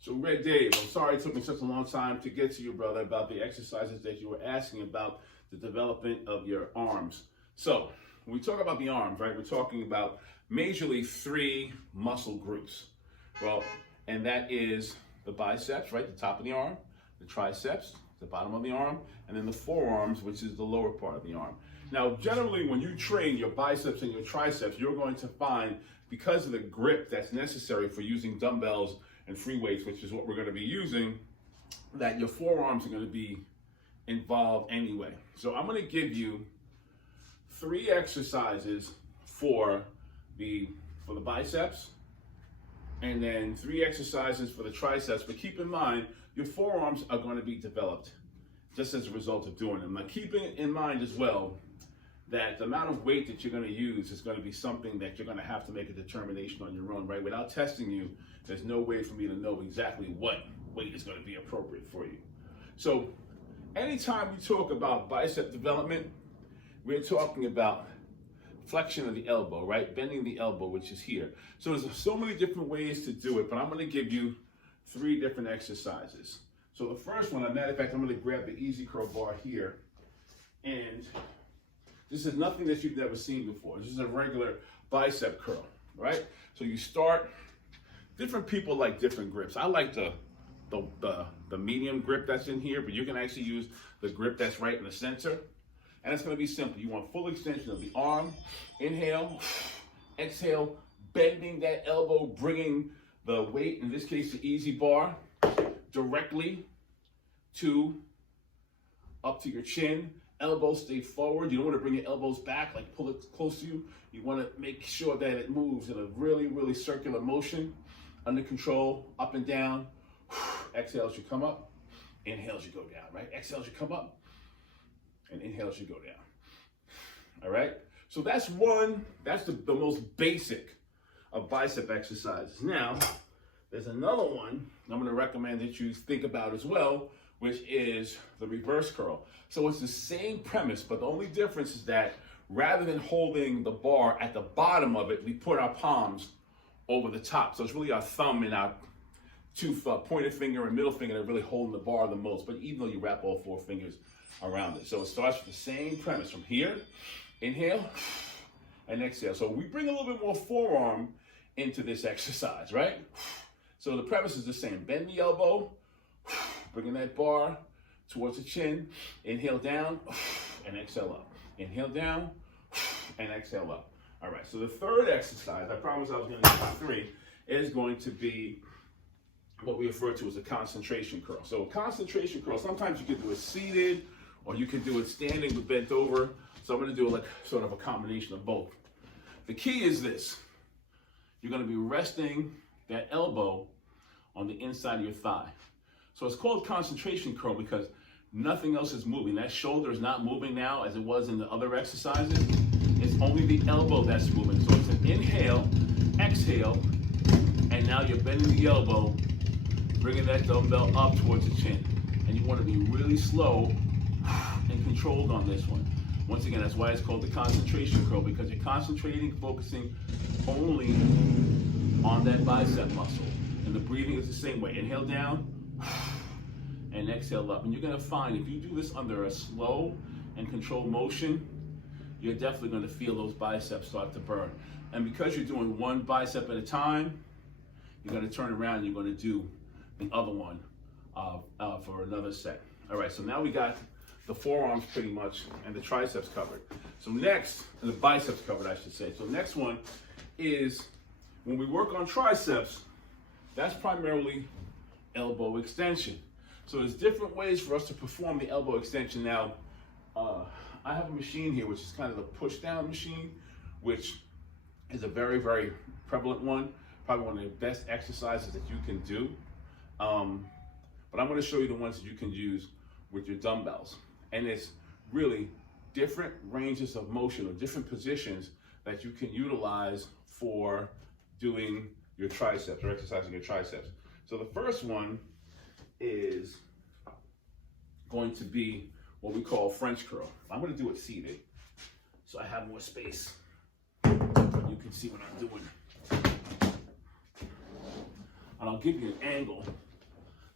So Red Dave, I'm sorry it took me such a long time to get to you, brother, about the exercises that you were asking about the development of your arms. So when we talk about the arms, right, we're talking about majorly three muscle groups. Well, and that is the biceps, right, the top of the arm, the triceps, the bottom of the arm, and then the forearms, which is the lower part of the arm. Now, generally, when you train your biceps and your triceps, you're going to find, because of the grip that's necessary for using dumbbells and free weights, which is what we're going to be using, that your forearms are going to be involved anyway. So I'm going to give you 3 exercises for the biceps, and then 3 exercises for the triceps. But keep in mind, your forearms are going to be developed just as a result of doing them. Now, keeping in mind as well that the amount of weight that you're going to use is going to be something that you're going to have to make a determination on your own, right? Without testing you, there's no way for me to know exactly what weight is going to be appropriate for you. So anytime we talk about bicep development, we're talking about flexion of the elbow, right? Bending the elbow, which is here. So there's so many different ways to do it, but I'm going to give you 3 different exercises. So the first one, as a matter of fact, I'm going to grab the Easy Curl bar here, and this is nothing that you've never seen before. This is a regular bicep curl, right? So you start, different people like different grips. I like the medium grip that's in here, but you can actually use the grip that's right in the center. And it's going to be simple. You want full extension of the arm. Inhale, exhale, bending that elbow, bringing the weight, in this case the Easy bar, directly up to your chin. Elbows stay forward. You don't want to bring your elbows back, like pull it close to you. You want to make sure that it moves in a really, really circular motion, under control, up and down. Exhale as you come up, inhale as you go down, right? Exhale as you come up, and inhale as you go down. All right? So that's the most basic of bicep exercises. Now, there's another one I'm going to recommend that you think about as well, which is the reverse curl. So it's the same premise, but the only difference is that rather than holding the bar at the bottom of it, we put our palms over the top. So it's really our thumb and our pointer finger and middle finger that are really holding the bar the most, but even though you wrap all 4 fingers around it. So it starts with the same premise from here, inhale, and exhale. So we bring a little bit more forearm into this exercise, right? So the premise is the same. Bend the elbow, bringing that bar towards the chin. Inhale down and exhale up. Inhale down and exhale up. All right, so the third exercise, I promised I was going to do 3, is going to be what we refer to as a concentration curl. So a concentration curl, sometimes you can do it seated or you can do it standing but bent over. So I'm going to do like sort of a combination of both. The key is this. You're going to be resting that elbow on the inside of your thigh. So it's called concentration curl because nothing else is moving. That shoulder is not moving now as it was in the other exercises. It's only the elbow that's moving. So it's an inhale, exhale, and now you're bending the elbow, bringing that dumbbell up towards the chin. And you want to be really slow and controlled on this one. Once again, that's why it's called the concentration curl, because you're concentrating, focusing only on that bicep muscle. And the breathing is the same way. Inhale down and exhale up. And you're going to find if you do this under a slow and controlled motion, you're definitely going to feel those biceps start to burn. And because you're doing one bicep at a time, you're going to turn around and you're going to do the other one for another set. All right, so now we got the forearms pretty much and the triceps covered. So next, and the biceps covered, I should say. So next one is when we work on triceps, that's primarily elbow extension. So there's different ways for us to perform the elbow extension. Now, I have a machine here, which is kind of the push down machine, which is a very, very prevalent one. Probably one of the best exercises that you can do. But I'm going to show you the ones that you can use with your dumbbells. And it's really different ranges of motion or different positions that you can utilize for doing your triceps or exercising your triceps. So the first one is going to be what we call French curl. I'm going to do it seated so I have more space. You can see what I'm doing. And I'll give you an angle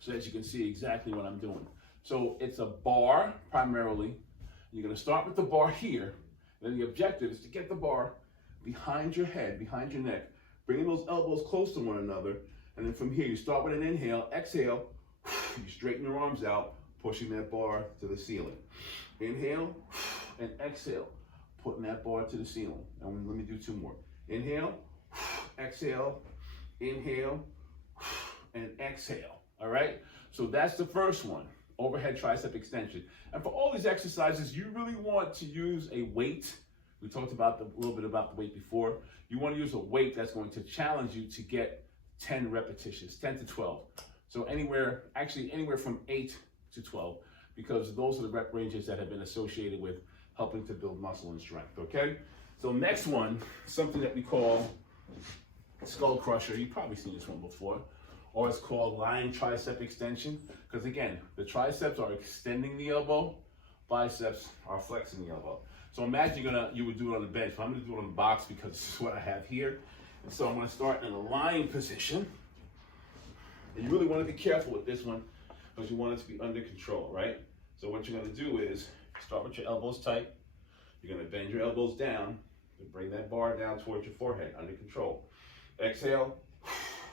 so that you can see exactly what I'm doing. So it's a bar primarily. You're gonna start with the bar here, and then the objective is to get the bar behind your head, behind your neck, bringing those elbows close to one another, and then from here you start with an inhale, exhale, you straighten your arms out, pushing that bar to the ceiling. Inhale and exhale, putting that bar to the ceiling. And let me do 2 more. Inhale, exhale, inhale, and exhale. All right? So that's the first one, overhead tricep extension. And for all these exercises, you really want to use a weight. We talked about a little bit about the weight before. You want to use a weight that's going to challenge you to get 10 repetitions, 10 to 12. So anywhere from 8 to 12, because those are the rep ranges that have been associated with helping to build muscle and strength, okay? So next one, something that we call skull crusher. You've probably seen this one before, or it's called lying tricep extension, because again, the triceps are extending the elbow, biceps are flexing the elbow. So imagine you would do it on the bench. I'm gonna do it on the box because this is what I have here. And so I'm gonna start in a lying position. And you really wanna be careful with this one because you want it to be under control, right? So what you're gonna do is start with your elbows tight. You're gonna bend your elbows down and bring that bar down towards your forehead, under control. Exhale,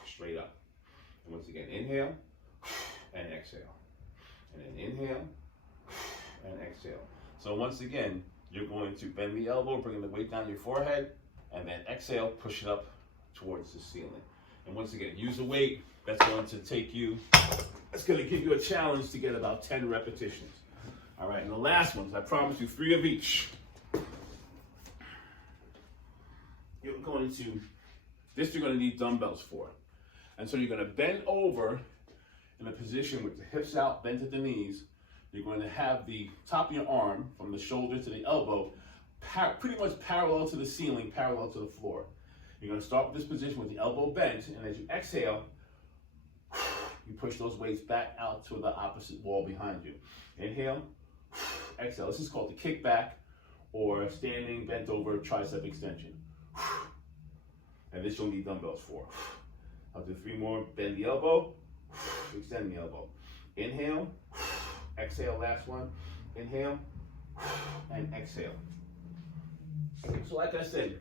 straight up. And once again, inhale and exhale. And then inhale and exhale. So once again, you're going to bend the elbow, bringing the weight down your forehead, and then exhale, push it up towards the ceiling. And once again, use a weight that's going to give you a challenge to get about 10 repetitions. All right, and the last ones, I promise you 3 of each. You're going to need dumbbells for. And so you're going to bend over in a position with the hips out, bent at the knees. You're going to have the top of your arm from the shoulder to the elbow pretty much parallel to the ceiling, parallel to the floor. You're going to start with this position with the elbow bent, and as you exhale, you push those weights back out to the opposite wall behind you. Inhale, exhale. This is called the kickback or standing bent over tricep extension. And this you'll need dumbbells for. I'll do 3 more. Bend the elbow, extend the elbow. Inhale, exhale, last one. Inhale and exhale. So like I said,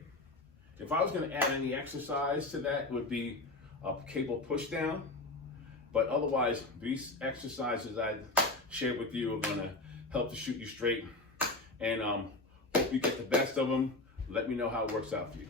if I was going to add any exercise to that, it would be a cable push down. But otherwise, these exercises I shared with you are going to help to shoot you straight. And hope you get the best of them. Let me know how it works out for you.